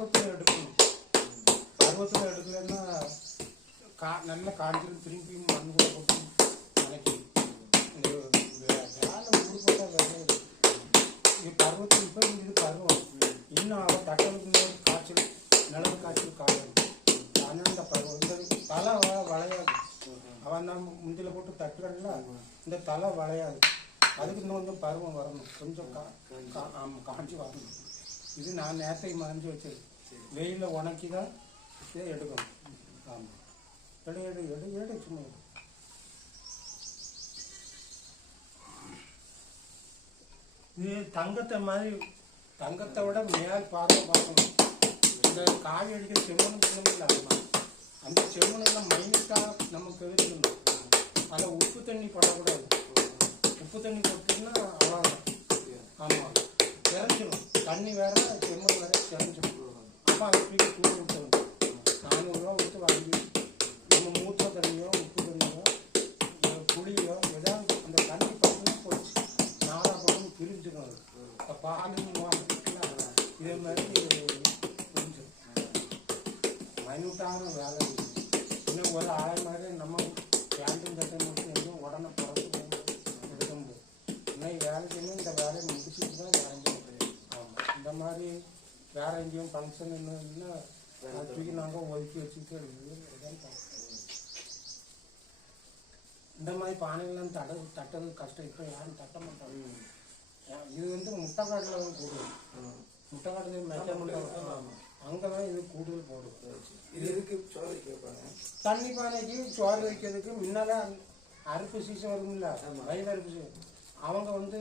பருவத்தில் எடுக்கணும். பருவத்தில் எடுக்கலன்னா நல்லா காஞ்சிரும். திரும்பி மண் கூட போட்டு நினைக்கி வேலை ஊடுபட்டால் வேலை இது பருவத்தில். இப்போ இது பருவம். இன்னும் அவன் தட்டலுக்கு காய்ச்சல் நிலவு காய்ச்சல் காயும். அதனால இந்த பருவம் இந்த தலை வளையாது. அவன் தான் முந்தில போட்டு தட்டுறல இந்த தலை வளையாது. அதுக்கு இன்னும் கொஞ்சம் பருவம் வரணும். கொஞ்சம் காஞ்சி வரணும். இது நான் நேரத்தை மறைஞ்சி வச்சது. வெயிலில் உணக்கி தான் இதை எடுக்கணும். ஆமாம், எடு எடு எடு எடு சும்மா எடு. இது தங்கத்தை மாதிரி, தங்கத்தை விட மேல் பார்வை பார்க்கணும். இந்த காவி அடிக்கிற செம்மண் சொன்னதில்ல, அந்த செம்மண்ணெல்லாம் மைனஸாக நமக்கு எதிர்க்கணும். அதில் உப்பு தண்ணி படக்கூடாது. உப்பு தண்ணி போட்டோம்னா அவ்வளோதான். ஆமாம், திறஞ்சிடும். தண்ணி வேற செம்மண் வேற திறஞ்சிடும். அப்போ அதை தூக்கி தூள் விட்டுருணும். 400 ரூபா கொடுத்து வாங்கி நம்ம மூத்த தண்ணியோ உப்பு தண்ணியோ புளியோ ஏதாவது அந்த தண்ணி பார்த்தீங்கன்னா போச்சு. 4 பக்கம் பிரிஞ்சிடும். இப்போ பால் இதே மாதிரி பிரிஞ்சிடும். மைனூட்டான வேலை. இன்னும் ஒரு ஆளை மாதிரி நம்ம கேண்டீன் கட்ட மட்டும் எதுவும் உடனே புறத்து எடுக்க முடியும். இன்னும் வேலை செய்யணும். இந்த வேலையை முடிச்சுட்டு தான் இறங்கி. ஆமாம், இந்த மாதிரி வேற எங்கேயும் ஃபங்க்ஷன் இன்னும் தூக்கி நாங்கள் ஒதுக்கி வச்சுட்டு இந்த மாதிரி பானைகள்லாம் தட்டது கஷ்டம். இப்போ யாரும் தட்ட மாட்டாங்க. இது வந்து முட்டைக்காட்டில் கூடுதல். முட்டைக்காட்டில் மெட்ட முட்டை அங்கே தான் இது கூடுதல் போடும். இது எதுக்கு சோறு வைக்க? தண்ணி பானைக்கு சோறு வைக்கிறதுக்கு முன்னால அறுப்பு சீசன் வரும்ல, வயல் அறுப்பு சீசன் அவங்க வந்து